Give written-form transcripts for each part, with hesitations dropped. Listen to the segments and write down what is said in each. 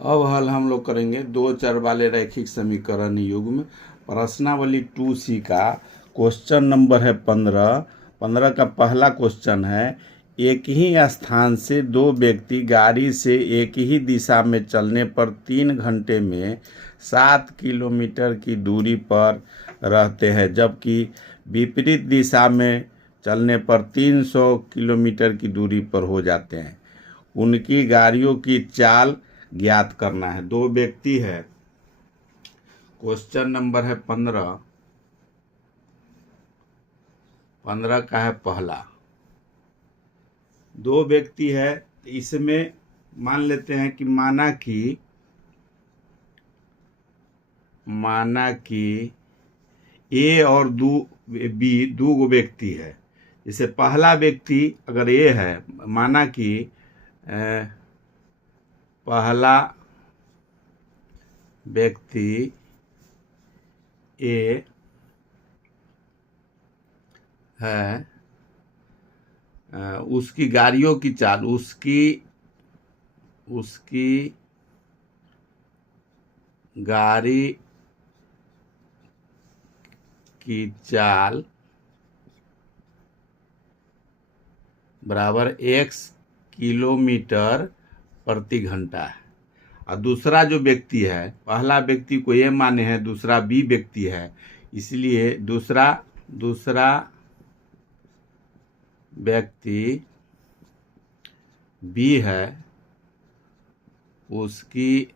अब हल हम लोग करेंगे दो चर वाले रैखिक समीकरण युग्म प्रश्नावली 2C का क्वेश्चन नंबर है 15 का पहला क्वेश्चन है। एक ही स्थान से दो व्यक्ति गाड़ी से एक ही दिशा में चलने पर 3 घंटे में 7 किलोमीटर की दूरी पर रहते हैं, जबकि विपरीत दिशा में चलने पर 300 किलोमीटर की दूरी पर हो जाते हैं। उनकी गाड़ियों की चाल ज्ञात करना है। दो व्यक्ति है, क्वेश्चन नंबर है 15 का है पहला। दो व्यक्ति है, इसमें मान लेते हैं कि माना कि ए और बी दो व्यक्ति है। जैसे पहला व्यक्ति अगर ए है, माना कि पहला व्यक्ति ए है, उसकी गाड़ियों की चाल, उसकी गाड़ी की चाल बराबर x किलोमीटर प्रति घंटा है। और दूसरा जो व्यक्ति है, पहला व्यक्ति को ये माने हैं, दूसरा बी व्यक्ति है, इसलिए दूसरा व्यक्ति बी है, उसकी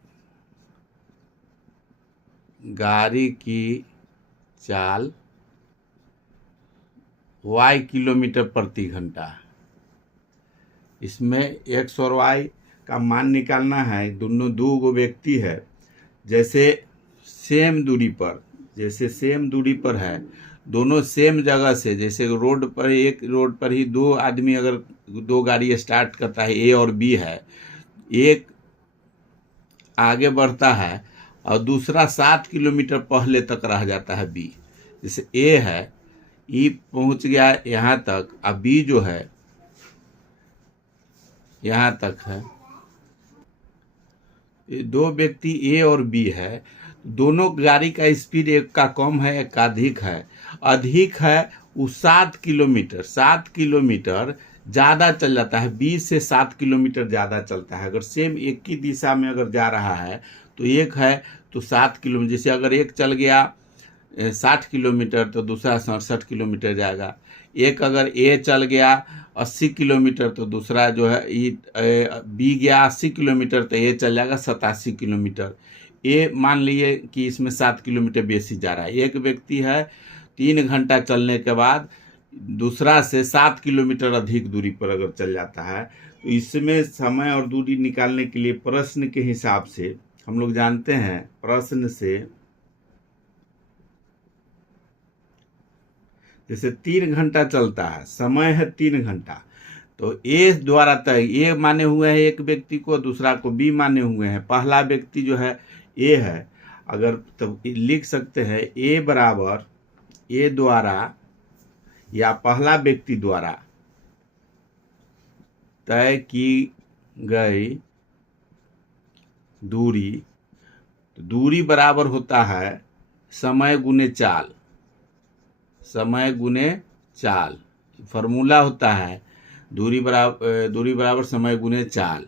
गाड़ी की चाल y किलोमीटर प्रति घंटा है। इसमें x और y का मान निकालना है। दोनों दो व्यक्ति है, जैसे सेम दूरी पर है, दोनों सेम जगह से, जैसे एक रोड पर ही दो आदमी अगर दो गाड़ी स्टार्ट करता है, ए और बी है, एक आगे बढ़ता है और दूसरा 7 किलोमीटर पहले तक रह जाता है बी। जैसे ए है, ई पहुंच गया यहाँ तक, अब बी जो है यहाँ तक है। दो व्यक्ति ए और बी है, दोनों गाड़ी का स्पीड एक का कम है, एक का अधिक है। वो 7 किलोमीटर ज़्यादा चल जाता है, 20 से 7 किलोमीटर ज़्यादा चलता है। अगर सेम एक ही दिशा में अगर जा रहा है तो एक है तो 7 किलोमीटर, जैसे अगर एक चल गया 60 किलोमीटर तो दूसरा 67 किलोमीटर जाएगा। एक अगर ए चल गया 80 किलोमीटर तो दूसरा जो है बी गया 80 किलोमीटर तो ए चल जाएगा 87 किलोमीटर। ए मान लिए कि इसमें 7 किलोमीटर बेसी जा रहा है। एक व्यक्ति है 3 घंटा चलने के बाद दूसरा से 7 किलोमीटर अधिक दूरी पर अगर चल जाता है, तो इसमें समय और दूरी निकालने के लिए प्रश्न के हिसाब से हम लोग जानते हैं, प्रश्न से जैसे 3 घंटा चलता है, समय है 3 घंटा, तो ए द्वारा तय, ए माने हुए हैं एक व्यक्ति को, दूसरा को बी माने हुए हैं। पहला व्यक्ति जो है ए है, अगर तो लिख सकते हैं ए बराबर ए द्वारा या पहला व्यक्ति द्वारा तय की गई दूरी, तो दूरी बराबर होता है समय गुने चाल। फॉर्मूला होता है दूरी बराबर समय गुने चाल।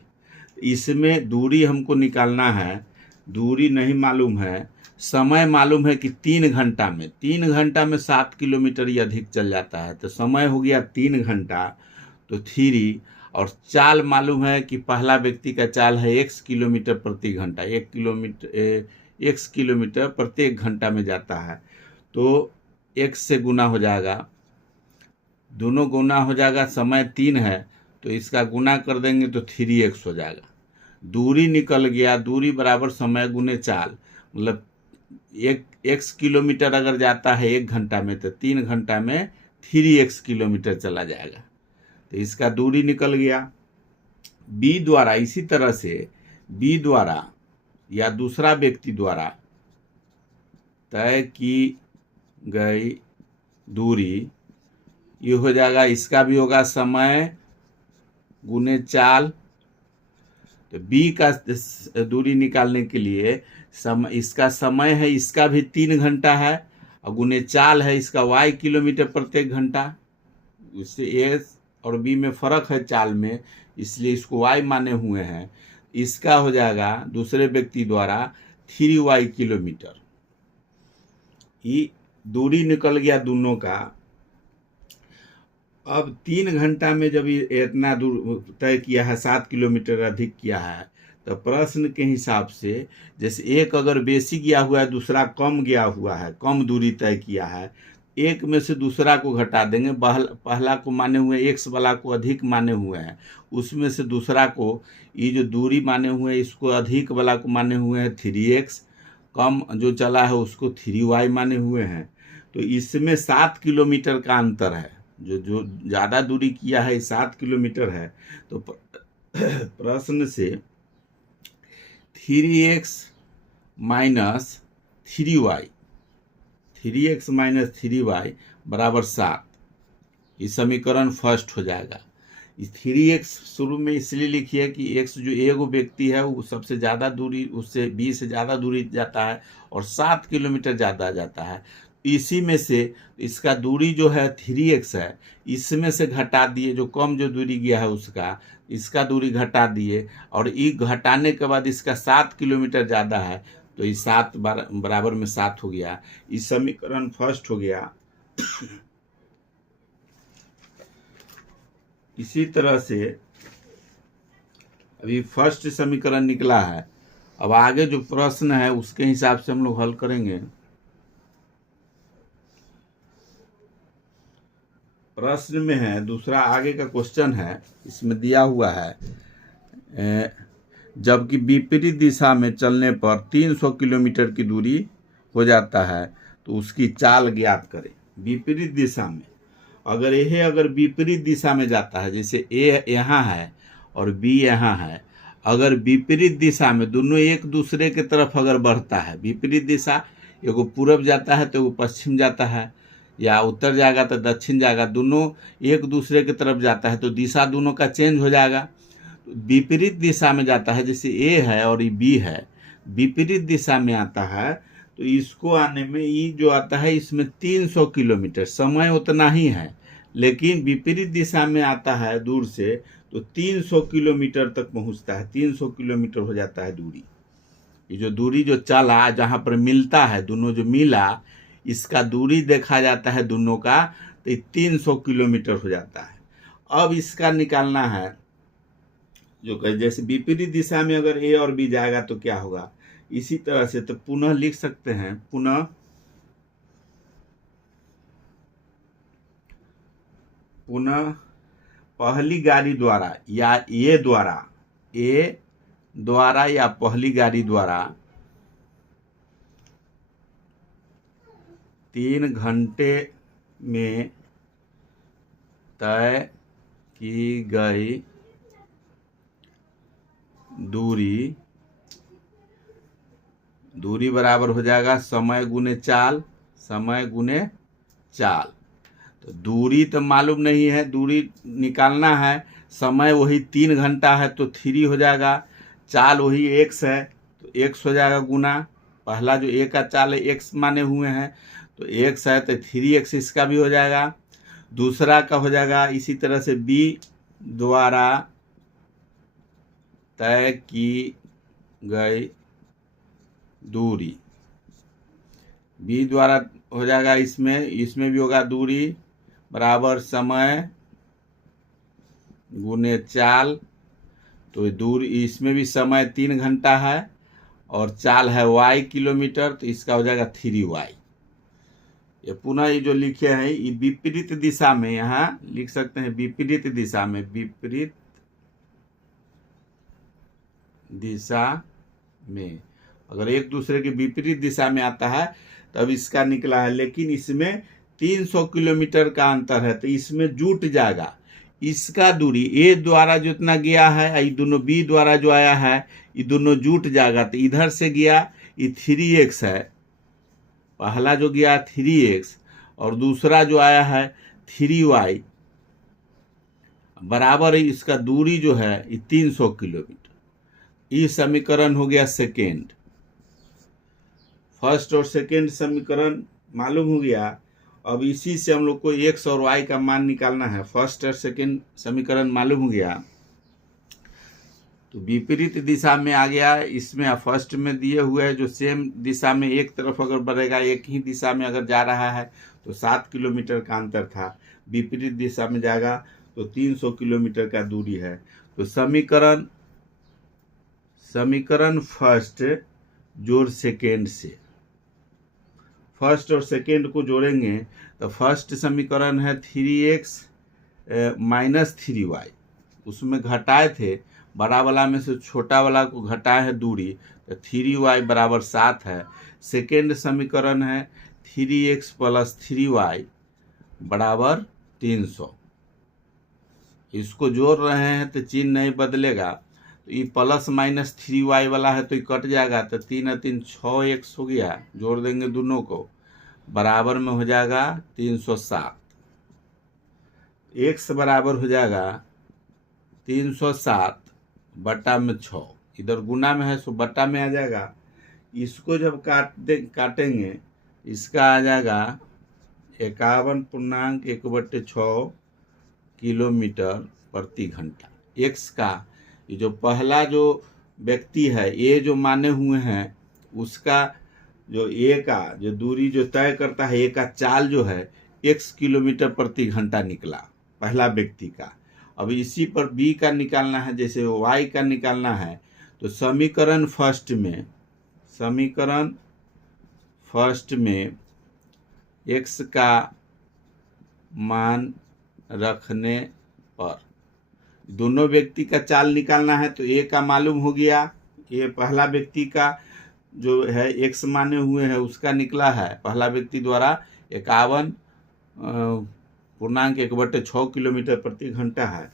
इसमें दूरी हमको निकालना है, दूरी नहीं मालूम है, समय मालूम है कि 3 घंटा में 7 किलोमीटर ही अधिक चल जाता है, तो समय हो गया 3 घंटा, तो 3, और चाल मालूम है कि पहला व्यक्ति का चाल है x किलोमीटर प्रति घंटा, x किलोमीटर प्रत्येक घंटा में जाता है, तो x से गुना हो जाएगा, दोनों गुना हो जाएगा। समय 3 है तो इसका गुना कर देंगे तो 3x हो जाएगा। दूरी निकल गया, दूरी बराबर समय गुने चाल, मतलब x किलोमीटर अगर जाता है 1 घंटा में तो 3 घंटा में 3x किलोमीटर चला जाएगा, तो इसका दूरी निकल गया। बी द्वारा, इसी तरह से बी द्वारा या दूसरा व्यक्ति द्वारा तय की गई दूरी ये हो जाएगा, इसका भी होगा समय गुने चाल, तो बी का दूरी निकालने के लिए इसका समय है, इसका भी 3 घंटा है, और गुने चाल है इसका y किलोमीटर प्रत्येक घंटा। इससे ए और बी में फ़र्क है चाल में, इसलिए इसको y माने हुए हैं। इसका हो जाएगा दूसरे व्यक्ति द्वारा 3y किलोमीटर। ये दूरी निकल गया दोनों का। अब 3 घंटा में जब ये इतना दूर तय किया है, 7 किलोमीटर अधिक किया है, तो प्रश्न के हिसाब से जैसे एक अगर बेसी गया हुआ है, दूसरा कम गया हुआ है, कम दूरी तय किया है, एक में से दूसरा को घटा देंगे। पहला को माने हुए x वाला को अधिक माने हुए हैं, उसमें से दूसरा को, ये जो दूरी माने हुए हैं इसको अधिक वाला को माने हुए हैं 3x, कम जो चला है उसको 3y माने हुए हैं। तो इसमें 7 किलोमीटर का अंतर है। जो ज़्यादा दूरी किया है 7 किलोमीटर है। तो प्रश्न से 3x minus 3y, 3x minus 3y बराबर 7, ये समीकरण फर्स्ट हो जाएगा। इस 3x शुरू में इसलिए लिखिए कि x जो एगो व्यक्ति है वो सबसे ज़्यादा दूरी, उससे b से ज़्यादा दूरी जाता है और 7 किलोमीटर ज़्यादा जाता है। इसी में से इसका दूरी जो है 3x है, इसमें से घटा दिए, जो कम जो दूरी गया है उसका, इसका दूरी घटा दिए, और ये घटाने के बाद इसका 7 किलोमीटर ज़्यादा है, तो ये 7 बराबर में 7 हो गया। इस समीकरण फर्स्ट हो गया। इसी तरह से अभी फर्स्ट समीकरण निकला है। अब आगे जो प्रश्न है उसके हिसाब से हम लोग हल करेंगे। प्रश्न में है, दूसरा आगे का क्वेश्चन है, इसमें दिया हुआ है जबकि विपरीत दिशा में चलने पर 300 किलोमीटर की दूरी हो जाता है तो उसकी चाल ज्ञात करें। विपरीत दिशा में अगर विपरीत दिशा में जाता है, जैसे ए यहाँ है और बी यहाँ है, अगर विपरीत दिशा में दोनों एक दूसरे के तरफ अगर बढ़ता है, विपरीत दिशा, एगो पूरब जाता है तो एगो पश्चिम जाता है, या उत्तर जाएगा तो दक्षिण जाएगा, दोनों एक दूसरे की तरफ जाता है तो दिशा दोनों का चेंज हो जाएगा। विपरीत दिशा में जाता है, जैसे ए है और ये बी है, विपरीत दिशा में आता है तो इसको आने में ये जो आता है इसमें 300 किलोमीटर, समय उतना ही है, लेकिन विपरीत दिशा में आता है दूर से तो 300 किलोमीटर तक पहुंचता है, 300 किलोमीटर हो जाता है दूरी। ये जो दूरी जो चला, जहाँ पर मिलता है दोनों जो मिला, इसका दूरी देखा जाता है दोनों का, तो 300 किलोमीटर हो जाता है। अब इसका निकालना है, जो कहे जैसे विपरीत दिशा में अगर ए और बी जाएगा तो क्या होगा, इसी तरह से तो पुनः लिख सकते हैं, पुनः पहली गाड़ी द्वारा या ए द्वारा या पहली गाड़ी द्वारा 3 घंटे में तय की गई दूरी बराबर हो जाएगा समय गुने चाल, समय गुने चाल। तो दूरी तो मालूम नहीं है, दूरी निकालना है, समय वही 3 घंटा है तो 3 हो जाएगा, चाल वही x है तो x हो जाएगा गुना, पहला जो a का चाल है x माने हुए हैं तो x है तो 3x इसका भी हो जाएगा। दूसरा का हो जाएगा इसी तरह से b द्वारा तय की गई दूरी, b द्वारा हो जाएगा, इसमें भी होगा दूरी बराबर समय गुने चाल। तो दूरी, इसमें भी समय 3 घंटा है और चाल है y किलोमीटर, तो इसका हो जाएगा 3y। ये पुनः ये जो लिखे हैं ये विपरीत दिशा में, यहाँ लिख सकते हैं विपरीत दिशा में अगर एक दूसरे के विपरीत दिशा में आता है तब इसका निकला है, लेकिन इसमें 300 किलोमीटर का अंतर है तो इसमें जुट जाएगा। इसका दूरी ए द्वारा जितना गया है, ये दोनों बी द्वारा जो आया है, ये दोनों जुट जाएगा। तो इधर से गया ये 3x है, पहला जो गया 3x और दूसरा जो आया है 3y, बराबर इसका दूरी जो है ये 300 किलोमीटर। ये समीकरण हो गया सेकेंड। फर्स्ट और सेकेंड समीकरण मालूम हो गया। अब इसी से हम लोग को x और y का मान निकालना है। फर्स्ट और सेकेंड समीकरण मालूम हो गया तो विपरीत दिशा में आ गया। इसमें फर्स्ट में दिए हुए है जो सेम दिशा में एक तरफ अगर बढ़ेगा, एक ही दिशा में अगर जा रहा है तो 7 किलोमीटर का अंतर था। विपरीत दिशा में जाएगा तो 300 किलोमीटर का दूरी है। तो समीकरण फर्स्ट जोड़ सेकेंड से, फर्स्ट और सेकेंड को जोड़ेंगे तो फर्स्ट समीकरण है 3x माइनस 3y। उसमें घटाए थे, बड़ा वाला में से छोटा वाला को घटाए है दूरी, तो 3y बराबर 7 है। सेकेंड समीकरण है 3x प्लस 3y बराबर 300। इसको जोड़ रहे हैं तो चिन्ह नहीं बदलेगा, तो ये प्लस माइनस 3y वाला है तो ये कट जाएगा, तो 3 और 3 6x हो गया। जोड़ देंगे दोनों को, बराबर में हो जाएगा 307। x बराबर हो जाएगा 307 बटा में 6, इधर गुना में है सो बटा में आ जाएगा। इसको जब काटेंगे इसका आ जाएगा 51.1/6 किलोमीटर प्रति घंटा। x का ये जो पहला जो व्यक्ति है, ये जो माने हुए हैं, उसका जो a का जो दूरी जो तय करता है, a का चाल जो है x किलोमीटर प्रति घंटा निकला पहला व्यक्ति का। अब इसी पर b का निकालना है, जैसे y का निकालना है। तो समीकरण फर्स्ट में x का मान रखने पर दोनों व्यक्ति का चाल निकालना है। तो a का मालूम हो गया, ये पहला व्यक्ति का जो है x माने हुए है उसका निकला है पहला व्यक्ति द्वारा 51.1/6 किलोमीटर प्रति घंटा है।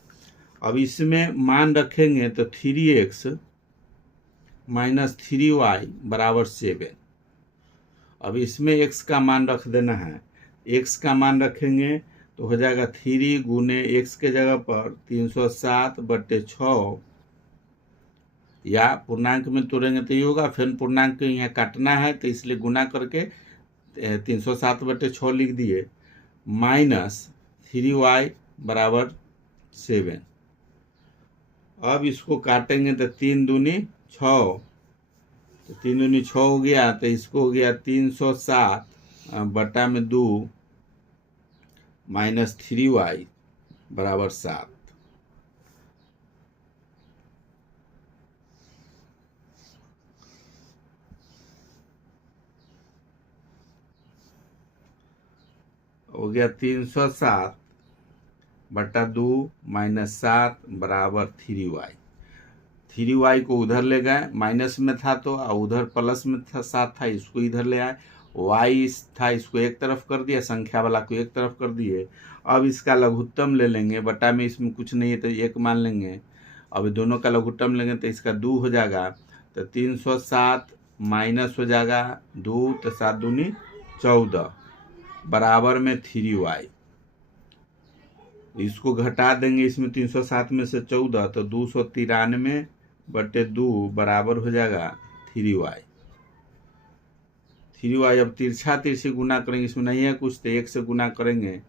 अब इसमें मान रखेंगे तो 3x माइनस 3y बराबर 7। अब इसमें x का मान रख देना है। x का मान रखेंगे तो हो जाएगा 3 गुने x के जगह पर 307/6, या पूर्णांक में तोड़ेंगे तो ये होगा। फिर पूर्णांक यहाँ काटना है तो इसलिए गुना करके 307/6 लिख दिए, माइनस 3y बराबर 7। अब इसको काटेंगे तो 3 दूनी 6, तो 3 दूनी 6 हो गया, तो इसको हो गया 307/2 माइनस 3y बराबर 7। हो गया 307/2 माइनस 7 बराबर 3y। 3y को उधर ले गए, माइनस में था तो, उधर प्लस में था 7 था, इसको इधर ले आए। y था, इसको एक तरफ कर दिया, संख्या वाला को एक तरफ कर दिए। अब इसका लघुत्तम ले लेंगे, बटा में इसमें कुछ नहीं है तो 1 मान लेंगे। अब दोनों का लघुत्तम लेंगे तो इसका 2 हो जाएगा, तो 307 माइनस हो जाएगा 2, तो 7 दूनी 14 बराबर में 3y। इसको घटा देंगे, इसमें 307 में से 14 तो 293/2 बराबर हो जाएगा 3y। 3y अब तिरछा तिरछी गुना करेंगे, इसमें नहीं है कुछ तो 1 से गुना करेंगे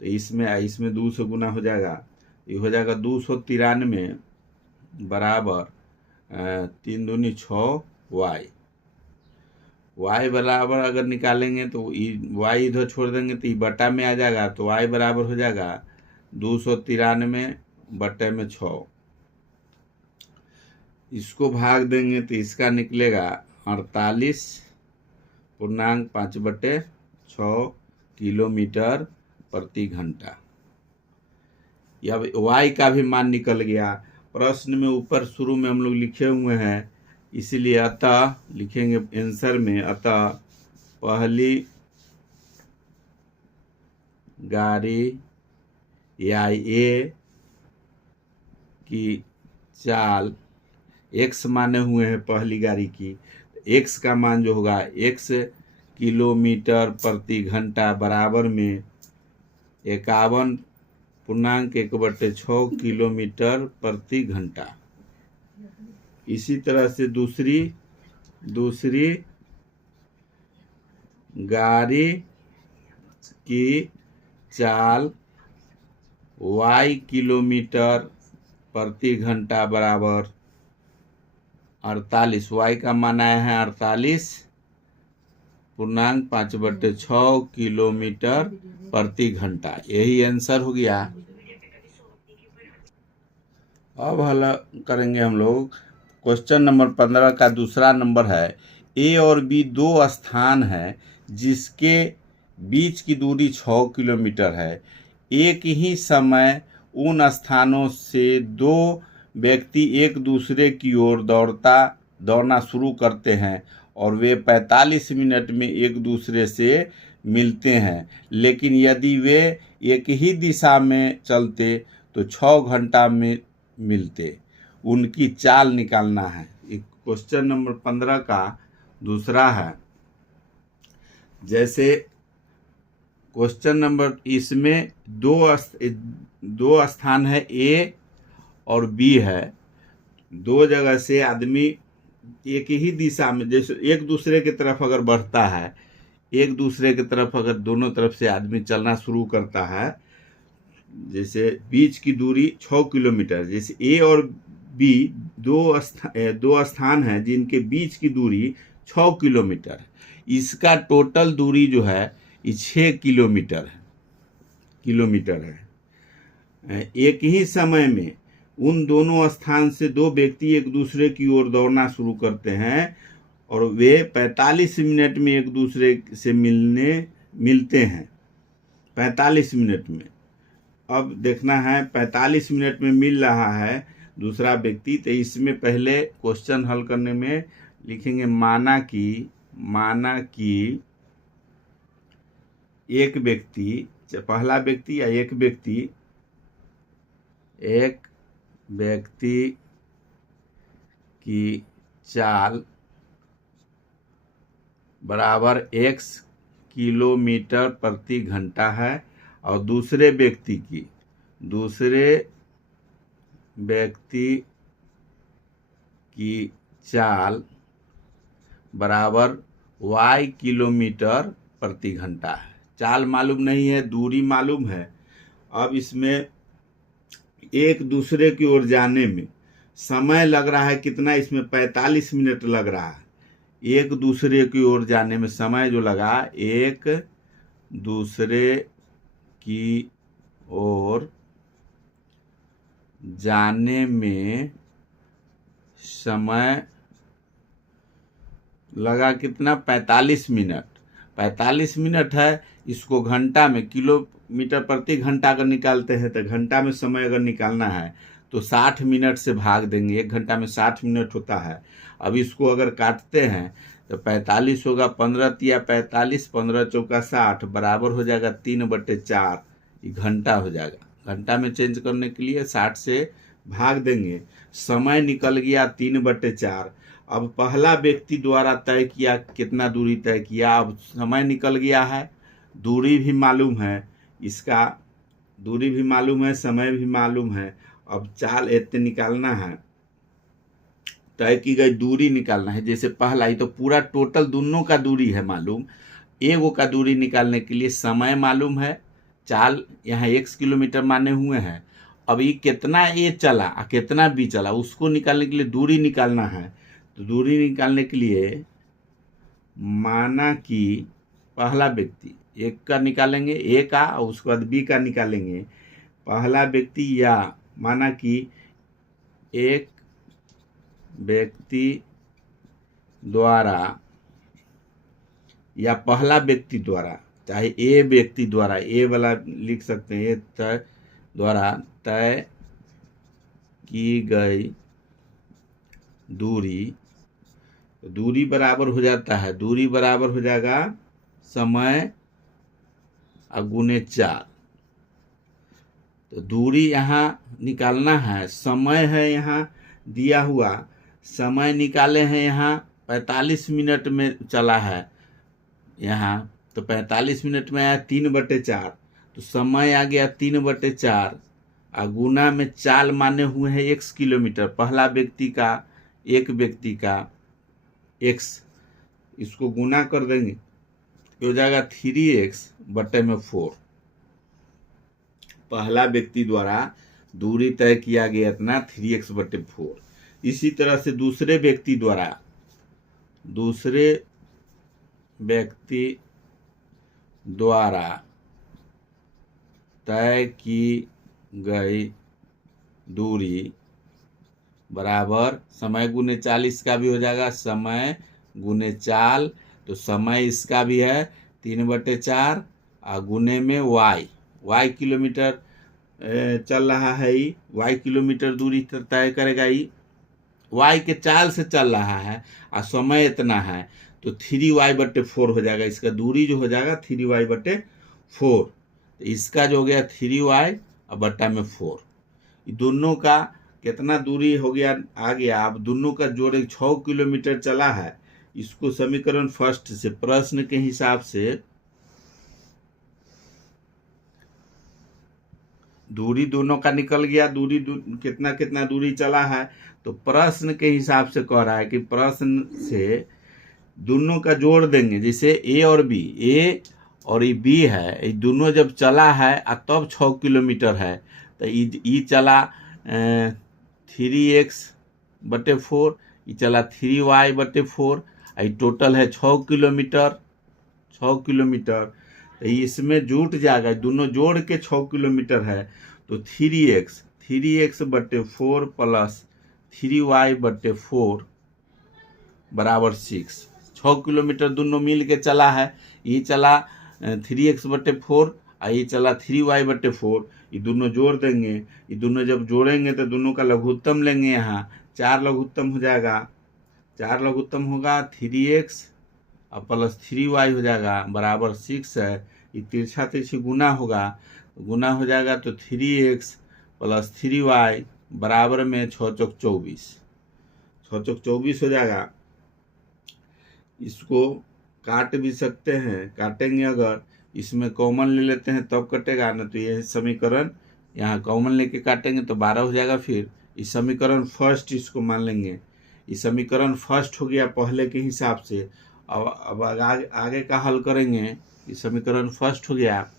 तो इसमें 2 से गुना हो जाएगा। ये हो जाएगा 293 बराबर 3 दूनी 6y। y बराबर अगर निकालेंगे तो y इधर छोड़ देंगे तो ये बटा में आ जाएगा, तो y बराबर हो जाएगा 293/6। इसको भाग देंगे तो इसका निकलेगा 48.5/6 किलोमीटर प्रति घंटा। अब y का भी मान निकल गया। प्रश्न में ऊपर शुरू में हम लोग लिखे हुए हैं, इसीलिए अतः लिखेंगे आंसर में, अतः पहली गाड़ी या ए की चाल x माने हुए हैं पहली गाड़ी की, x का मान जो होगा x किलोमीटर प्रति घंटा बराबर में 51.1/6 किलोमीटर प्रति घंटा। इसी तरह से दूसरी गाड़ी की चाल y किलोमीटर प्रति घंटा बराबर 48, y का मान आया है 48.5/6 किलोमीटर प्रति घंटा। यही आंसर हो गया। अब हल करेंगे हम लोग क्वेश्चन नंबर 15 का दूसरा नंबर है। ए और बी दो स्थान है जिसके बीच की दूरी 6 किलोमीटर है। एक ही समय उन स्थानों से दो व्यक्ति एक दूसरे की ओर दौड़ना शुरू करते हैं और वे 45 मिनट में एक दूसरे से मिलते हैं, लेकिन यदि वे एक ही दिशा में चलते तो 6 घंटा में मिलते। उनकी चाल निकालना है। क्वेश्चन नंबर 15 का दूसरा है। जैसे क्वेश्चन नंबर, इसमें दो स्थान है, ए और बी है। दो जगह से आदमी एक ही दिशा में, जैसे एक दूसरे की तरफ अगर बढ़ता है, एक दूसरे की तरफ अगर दोनों तरफ से आदमी चलना शुरू करता है, जैसे बीच की दूरी 6 किलोमीटर, जैसे ए और बी दो स्थान है जिनके बीच की दूरी 6 किलोमीटर। इसका टोटल दूरी जो है ये 6 किलोमीटर है। एक ही समय में उन दोनों स्थान से दो व्यक्ति एक दूसरे की ओर दौड़ना शुरू करते हैं और वे 45 मिनट में एक दूसरे से मिलते हैं। 45 मिनट में, अब देखना है 45 मिनट में मिल रहा है दूसरा व्यक्ति। तो इसमें पहले क्वेश्चन हल करने में लिखेंगे माना कि एक व्यक्ति, पहला व्यक्ति या एक व्यक्ति की चाल बराबर x किलोमीटर प्रति घंटा है और दूसरे व्यक्ति की चाल बराबर y किलोमीटर प्रति घंटा है। चाल मालूम नहीं है, दूरी मालूम है। अब इसमें एक दूसरे की ओर जाने में समय लग रहा है कितना, इसमें 45 मिनट लग रहा है। एक दूसरे की ओर जाने में समय जो लगा, एक दूसरे की ओर जाने में समय लगा कितना, 45 मिनट। 45 मिनट है, इसको घंटा में, किलोमीटर प्रति घंटा अगर निकालते हैं तो घंटा में समय अगर निकालना है तो 60 मिनट से भाग देंगे। 1 घंटा में 60 मिनट होता है। अब इसको अगर काटते हैं तो 45 होगा, 15 तिया 45, 15 चौका 60 बराबर हो जाएगा 3/4। ये घंटा हो जाएगा। घंटा में चेंज करने के लिए 60 से भाग देंगे। समय निकल गया 3/4। अब पहला व्यक्ति द्वारा तय किया, कितना दूरी तय किया। अब समय निकल गया है, दूरी भी मालूम है, इसका दूरी भी मालूम है, समय भी मालूम है। अब चाल इतने निकालना है, तय की गई दूरी निकालना है। जैसे पहला ही तो पूरा टोटल दोनों का दूरी है मालूम। एगो का दूरी निकालने के लिए समय मालूम है, चाल यहाँ x किलोमीटर माने हुए हैं। अब ये कितना ए चला और कितना बी चला, उसको निकालने के लिए दूरी निकालना है। तो दूरी निकालने के लिए माना कि पहला व्यक्ति एक का निकालेंगे, ए का, और उसके बाद बी का निकालेंगे। पहला व्यक्ति, या माना कि एक व्यक्ति द्वारा या पहला व्यक्ति द्वारा, चाहे ए व्यक्ति द्वारा, ए वाला लिख सकते हैं, तय द्वारा तय की गई दूरी बराबर हो जाता है, दूरी बराबर हो जाएगा समय गुने चाल। तो दूरी यहाँ निकालना है, समय है यहाँ दिया हुआ, समय निकाले हैं यहाँ 45 मिनट में चला है यहाँ, तो 45 मिनट में आया 3/4, तो समय आ गया 3/4। गुना में चाल माने हुए हैं x किलोमीटर, पहला व्यक्ति का एक व्यक्ति का x, इसको गुना कर देंगे तो हो जाएगा 3x/4। पहला व्यक्ति द्वारा दूरी तय किया गया इतना 3x/4। इसी तरह से दूसरे व्यक्ति द्वारा तय की गई दूरी बराबर समय गुने चाल, इसका भी हो जाएगा समय गुने चाल। तो समय इसका भी है 3/4 और गुने में y किलोमीटर चल रहा है, y किलोमीटर दूरी तय करेगा, y के चाल से चल रहा है और समय इतना है तो 3y/4 हो जाएगा। इसका दूरी जो हो जाएगा 3y/4। इसका जो हो गया 3y/4। दोनों का कितना दूरी हो गया आ गया। अब दोनों का जोड़ 6 किलोमीटर चला है। इसको समीकरण फर्स्ट से प्रश्न के हिसाब से दूरी दोनों का निकल गया, दूरी कितना कितना दूरी चला है। तो प्रश्न के हिसाब से कह रहा है कि प्रश्न से दोनों का जोड़ देंगे। जैसे ए और बी, ए और ये बी है, ये दोनों जब चला है तब 6 किलोमीटर है तो ये चला 3x/4, ये चला 3y/4, ये टोटल है 6 किलोमीटर। तो इसमें जुट जाएगा, दोनों जोड़ के 6 किलोमीटर है तो 3x/4 प्लस 3y/4 बराबर 6। 6 किलोमीटर दोनों मिल के चला है। ये चला 3x/4 और ये चला 3y/4। ये दोनों जोड़ देंगे। ये दोनों जब जोड़ेंगे तो दोनों का लघुत्तम लेंगे। यहाँ 4 लघुत्तम हो जाएगा, 4 लघुत्तम होगा 3x और प्लस 3y हो जाएगा बराबर 6 है। ये तिरछा तिरछी गुना होगा, गुना हो जाएगा तो 3x प्लस 3y बराबर में 6 चौक 24, 6 चौक 24 हो जाएगा। इसको काट भी सकते हैं, काटेंगे अगर इसमें कॉमन ले लेते हैं तब कटेगा ना। तो ये समीकरण यहाँ कॉमन लेके काटेंगे तो 12 हो जाएगा। फिर इस समीकरण फर्स्ट इसको मान लेंगे। इस समीकरण फर्स्ट हो गया पहले के हिसाब से। अब आगे का हल करेंगे। इस समीकरण फर्स्ट हो गया।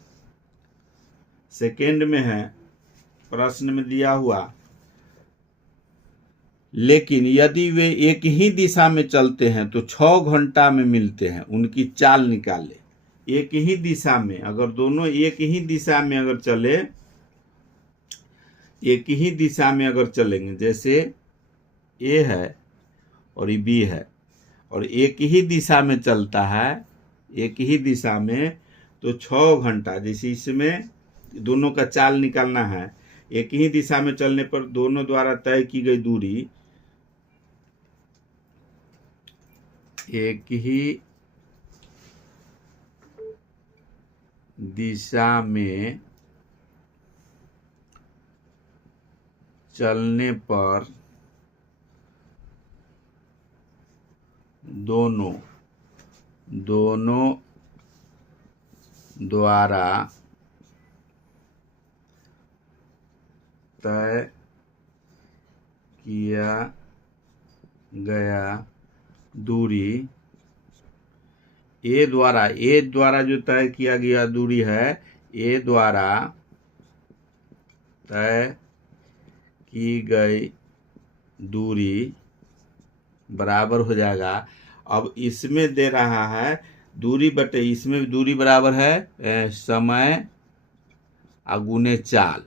सेकेंड में है, प्रश्न में दिया हुआ, लेकिन यदि वे एक ही दिशा में चलते हैं तो 6 घंटा में मिलते हैं, उनकी चाल निकाले। एक ही दिशा में, अगर दोनों एक ही दिशा में अगर चले, एक ही दिशा में अगर चलेंगे, जैसे ए है और ये बी है और एक ही दिशा में चलता है, एक ही दिशा में, तो 6 घंटा। जैसे इसमें दोनों का चाल निकालना है। एक ही दिशा में चलने पर दोनों द्वारा तय की गई दूरी, एक ही दिशा में चलने पर दोनों द्वारा तय किया गया दूरी, ए द्वारा जो तय किया गया दूरी है, ए द्वारा तय की गई दूरी बराबर हो जाएगा। अब इसमें दे रहा है दूरी बटे, इसमें दूरी बराबर है समय गुने चाल।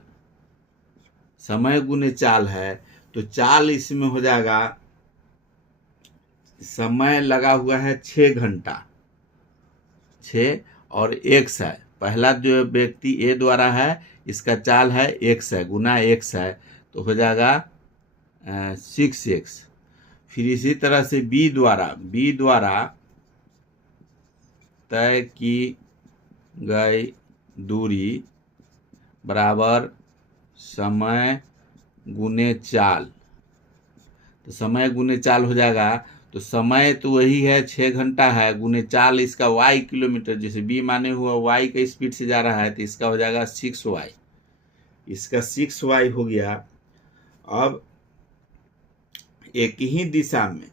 समय गुने चाल है तो चाल इसमें हो जाएगा, समय लगा हुआ है 6 घंटा, 6 और x है। पहला जो व्यक्ति ए द्वारा है इसका चाल है x है, गुना x है तो हो जाएगा 6x। फिर इसी तरह से बी द्वारा तय की गई दूरी बराबर समय गुने चाल। तो समय गुने चाल हो जाएगा। तो समय तो वही है 6 घंटा है, गुने चाल इसका y किलोमीटर, जैसे बी माने हुआ y का स्पीड से जा रहा है तो इसका हो जाएगा 6y। इसका 6y हो गया। अब एक ही दिशा में।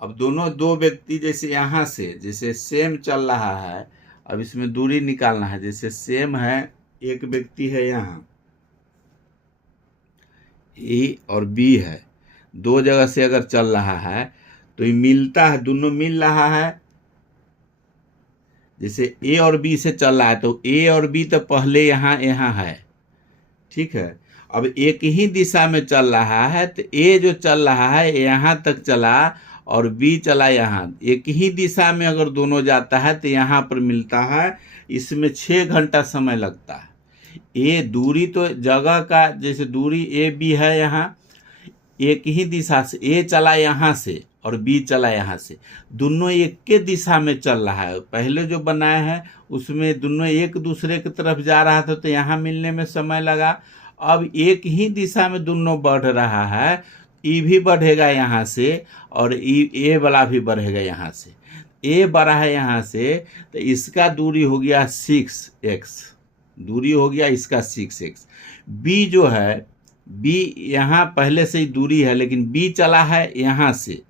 अब दोनों दो व्यक्ति जैसे यहाँ से जैसे सेम चल रहा है, अब इसमें दूरी निकालना है। जैसे सेम है, एक व्यक्ति है यहाँ ए और बी है, दो जगह से अगर चल रहा है तो ये मिलता है, दोनों मिल रहा है। जैसे ए और बी से चल रहा है तो ए और बी तो पहले यहाँ है, ठीक है। अब एक ही दिशा में चल रहा है तो ए जो चल रहा है यहाँ तक चला और बी चला यहाँ। एक ही दिशा में अगर दोनों जाता है तो यहाँ पर मिलता है। इसमें 6 घंटा समय लगता है। ये दूरी तो जगह का, जैसे दूरी ए बी है, यहाँ एक ही दिशा से ए चला यहाँ से और बी चला यहाँ से, दोनों एक के दिशा में चल रहा है। पहले जो बनाया है उसमें दोनों एक दूसरे की तरफ जा रहा था तो यहाँ मिलने में समय लगा। अब एक ही दिशा में दोनों बढ़ रहा है, ई भी बढ़ेगा यहाँ से और ए वाला भी बढ़ेगा यहाँ से। ए बढ़ा है यहाँ से तो इसका दूरी हो गया 6x, दूरी हो गया इसका 6x। बी जो है, बी यहाँ पहले से ही दूरी है, लेकिन बी चला है यहाँ से,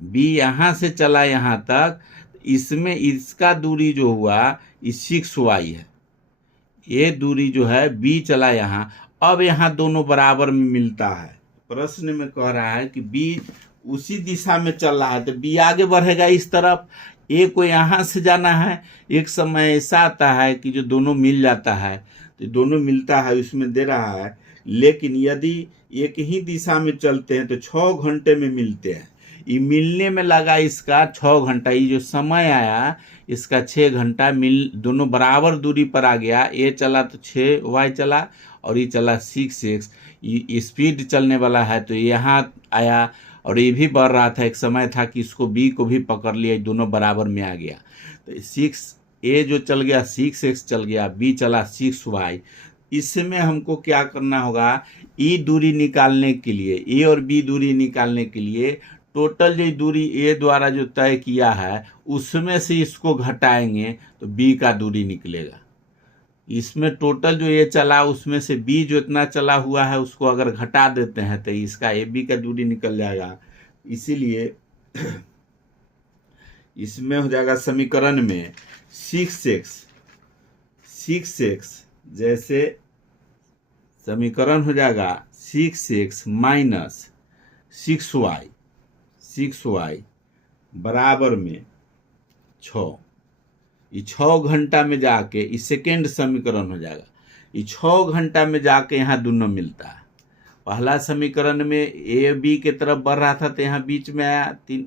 बी यहाँ से चला यहाँ तक, इसमें इसका दूरी जो हुआ ये 6y है। ये दूरी जो है बी चला यहाँ। अब यहाँ दोनों बराबर में मिलता है। प्रश्न में कह रहा है कि बी उसी दिशा में चल रहा है तो बी आगे बढ़ेगा इस तरफ। ए को यहाँ से जाना है। एक समय ऐसा आता है कि जो दोनों मिल जाता है तो दोनों मिलता है, उसमें दे रहा है। लेकिन यदि एक ही दिशा में चलते हैं तो 6 घंटे में मिलते हैं। ये मिलने में लगा इसका 6 घंटा। ये जो समय आया इसका 6 घंटा, मिल दोनों बराबर दूरी पर आ गया। ए चला तो 6y चला और ये चला 6x। ये स्पीड चलने वाला है तो यहाँ आया और ये भी बढ़ रहा था। एक समय था कि इसको बी को भी पकड़ लिया, दोनों बराबर में आ गया। तो 6a जो चल गया 6x चल गया, बी चला 6y। इसमें हमको क्या करना होगा, ई दूरी निकालने के लिए, ए और बी दूरी निकालने के लिए टोटल जो दूरी ए द्वारा जो तय किया है उसमें से इसको घटाएंगे तो बी का दूरी निकलेगा। इसमें टोटल जो ए चला उसमें से बी जो इतना चला हुआ है उसको अगर घटा देते हैं तो इसका ए बी का दूरी निकल जाएगा। इसीलिए इसमें हो जाएगा समीकरण में 6x जैसे समीकरण हो जाएगा 6x माइनस 6y बराबर में 6। ये 6 घंटा में जाके इस सेकेंड समीकरण हो जाएगा। ये 6 घंटा में जाके यहाँ दोनों मिलता है। पहला समीकरण में ए बी के तरफ बढ़ रहा था तो यहाँ बीच में आया, 3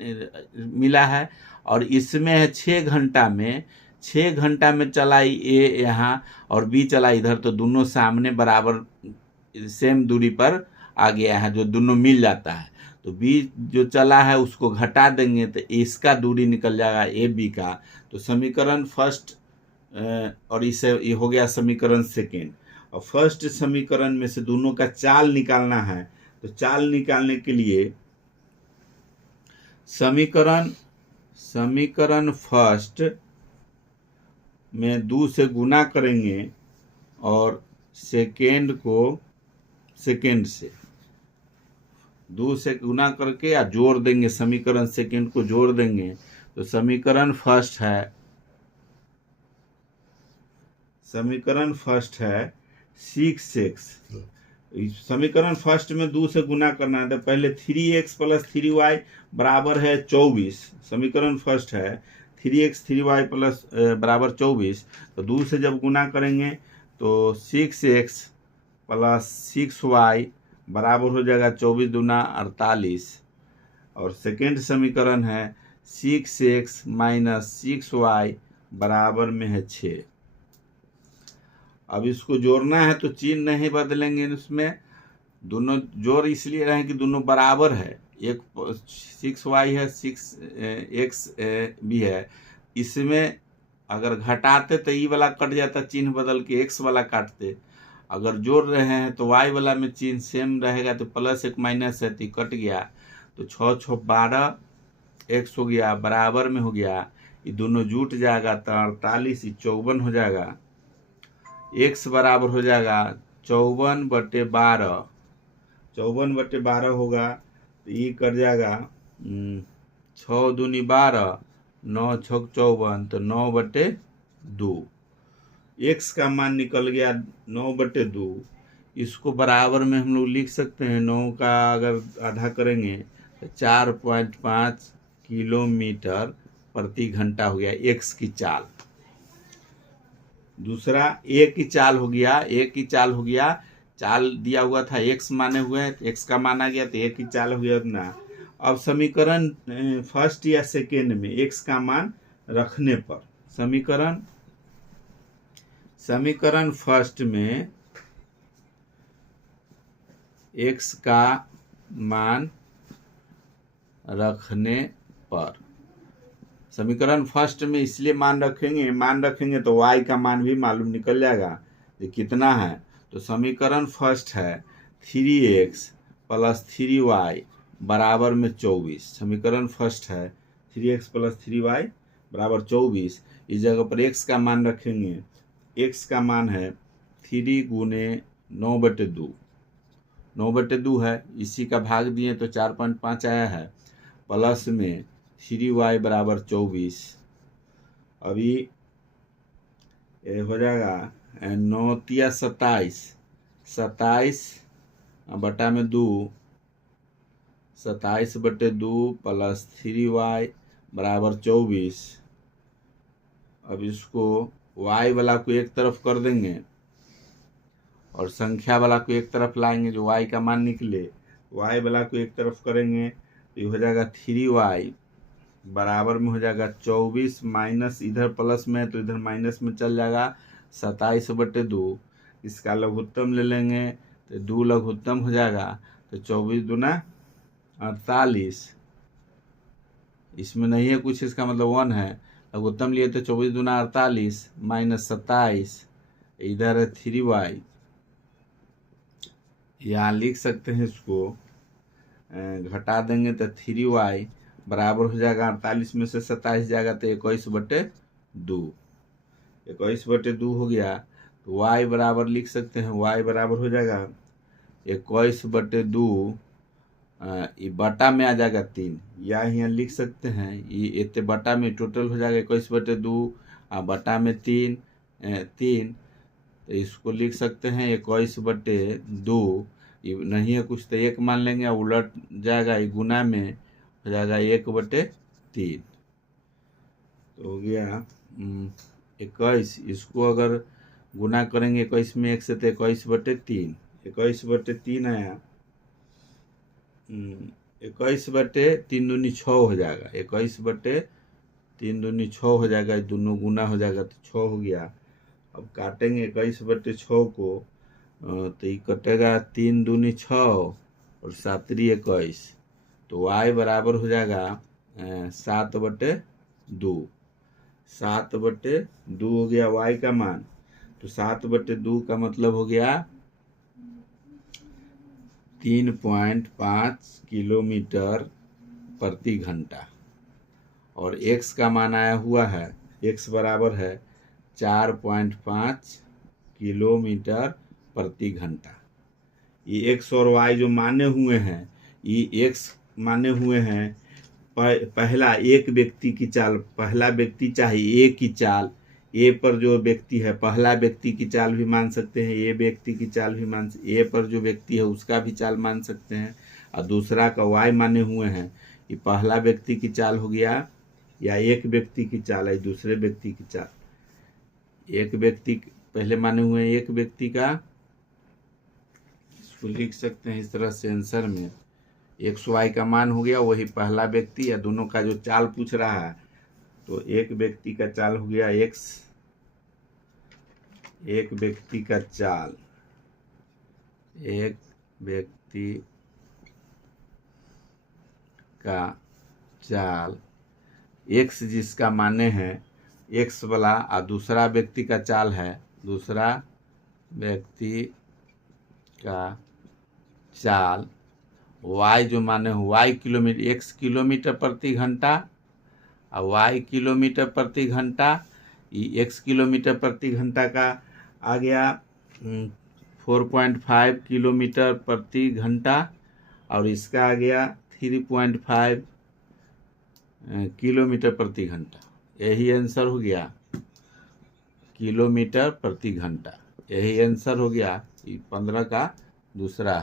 मिला है। और इसमें है 6 घंटा में, 6 घंटा में चला ए यहाँ और बी चला इधर, तो दोनों सामने बराबर सेम दूरी पर आ गया है, जो दोनों मिल जाता है। तो बी जो चला है उसको घटा देंगे तो इसका दूरी निकल जाएगा ए बी का। तो समीकरण फर्स्ट और इसे ये हो गया समीकरण सेकेंड। और फर्स्ट समीकरण में से दोनों का चाल निकालना है। तो चाल निकालने के लिए समीकरण फर्स्ट में 2 से गुना करेंगे और सेकेंड को सेकेंड से 2 से गुना करके या जोड़ देंगे, समीकरण सेकेंड को जोड़ देंगे। तो समीकरण फर्स्ट है 6x। समीकरण फर्स्ट में 2 से गुना करना है तो पहले 3x प्लस 3y बराबर है 24। समीकरण फर्स्ट है 3x 3y प्लस बराबर 24। तो 2 से जब गुना करेंगे तो 6x प्लस 6y बराबर हो जाएगा 24 दूना 48। और सेकेंड समीकरण है 6x माइनस 6y बराबर में है 6। अब इसको जोड़ना है तो चिन्ह नहीं बदलेंगे, इसमें दोनों जोड़ इसलिए रहे कि दोनों बराबर है। एक 6y है, 6x भी है। इसमें अगर घटाते तो ई वाला कट जाता, चिन्ह बदल के x वाला काटते। अगर जोड़ रहे हैं तो y वाला में चिन्ह सेम रहेगा, तो प्लस एक माइनस है तो कट गया। तो 6 6 12 x हो गया, बराबर में हो गया। ये दोनों जुट जाएगा तो 48 54 हो जाएगा। x बराबर हो जाएगा 54/12। 54/12 होगा तो ये कर जाएगा 6 दूनी 12, 9 छक 54, तो 9/2। x का मान निकल गया 9/2। इसको बराबर में हम लोग लिख सकते हैं, 9 का अगर आधा करेंगे तो 4.5 किलोमीटर प्रति घंटा हो गया x की चाल। दूसरा a की चाल हो गया, a की चाल हो गया, चाल दिया हुआ था x माने हुए हैं, तो x का माना गया तो a की चाल हो गया उतना। अब समीकरण फर्स्ट या सेकेंड में x का मान रखने पर, समीकरण फर्स्ट में x का मान रखने पर, समीकरण फर्स्ट में इसलिए मान रखेंगे तो y का मान भी मालूम निकल जाएगा। ये कितना है, तो समीकरण फर्स्ट है 3x + 3y बराबर में 24। समीकरण फर्स्ट है 3x + 3y बराबर 24। इस जगह पर x का मान रखेंगे, x का मान है 3 गुने 9/2, 9/2 है, इसी का भाग दिए तो 4.5 आया है, प्लस में 3y बराबर 24। अभी ये हो जाएगा 9 तिया 27, 27 बटा में 2, 27/2 प्लस 3y बराबर 24। अब इसको y वाला को एक तरफ कर देंगे और संख्या वाला को एक तरफ लाएंगे, जो y का मान निकले y वाला को एक तरफ करेंगे तो ये हो जाएगा 3y बराबर में हो जाएगा 24, माइनस इधर प्लस में तो इधर माइनस में चल जाएगा 27/2। इसका लघुत्तम ले लेंगे तो 2 लघुत्तम हो जाएगा, तो 24 दूना 48। इसमें नहीं है कुछ, इसका मतलब 1 है, लघुत्तम लिए तो 24 दूना 48 माइनस 27, इधर है 3y। यहाँ लिख सकते हैं, इसको घटा देंगे तो 3y बराबर हो जाएगा 48 में से 27 जाएगा तो 21/2, 21/2 हो गया। तो y बराबर लिख सकते हैं, y बराबर हो जाएगा 21/2, ये बटा में आ जाएगा 3, या यहाँ लिख सकते हैं ये इतने बटा में टोटल हो जाएगा 21/2 बटा में 3, तो इसको लिख सकते हैं 21/2। ये नहीं है कुछ तो 1 मान लेंगे, उलट जाएगा, ये गुना में हो जाएगा 1/3, तो हो गया 21। इसको अगर गुना करेंगे 21 में 1 से तो 21/3, 21/3 आया, 21/3 दूनी 6 हो जाएगा, 21/3 दूनी 6 हो जाएगा, दोनों गुना हो जाएगा तो 6 हो गया। अब काटेंगे 21/6 को, तो ये कटेगा 3 दूनी 6 और 7 21, तो y बराबर हो जाएगा 7/2, 7/2 हो गया y का मान। तो 7/2 का मतलब हो गया 3.5 किलोमीटर प्रति घंटा, और x का मान आया हुआ है, x बराबर है 4.5 किलोमीटर प्रति घंटा। ये x और y जो माने हुए हैं, ये x माने हुए हैं पहला एक व्यक्ति की चाल, पहला व्यक्ति चाहे ए की चाल, ए पर जो व्यक्ति है पहला व्यक्ति की चाल भी मान सकते हैं, ए व्यक्ति की चाल भी मान, ए पर जो व्यक्ति है उसका भी चाल मान सकते हैं, और दूसरा का वाई माने हुए हैं, ये पहला व्यक्ति की चाल हो गया, या एक व्यक्ति की चाल है दूसरे व्यक्ति की चाल, एक व्यक्ति पहले माने हुए हैं एक व्यक्ति का, इसको लिख सकते हैं इस तरह से आंसर में एक्स वाई का मान हो गया, वही पहला व्यक्ति या दोनों का जो चाल पूछ रहा है, तो एक व्यक्ति का चाल हो गया एक्स, एक व्यक्ति का चाल, एक व्यक्ति का चाल एक्स जिसका माने हैं एक्स वाला, और दूसरा व्यक्ति का चाल है, दूसरा व्यक्ति का चाल वाई जो माने हो वाई किलोमीटर, एक्स किलोमीटर प्रति घंटा और वाई किलोमीटर प्रति घंटा, ये एक्स किलोमीटर प्रति घंटा का आ गया 4.5 किलोमीटर प्रति घंटा, और इसका आ गया 3.5 किलोमीटर प्रति घंटा। यही आंसर हो गया, किलोमीटर प्रति घंटा। यही आंसर हो गया 15 का दूसरा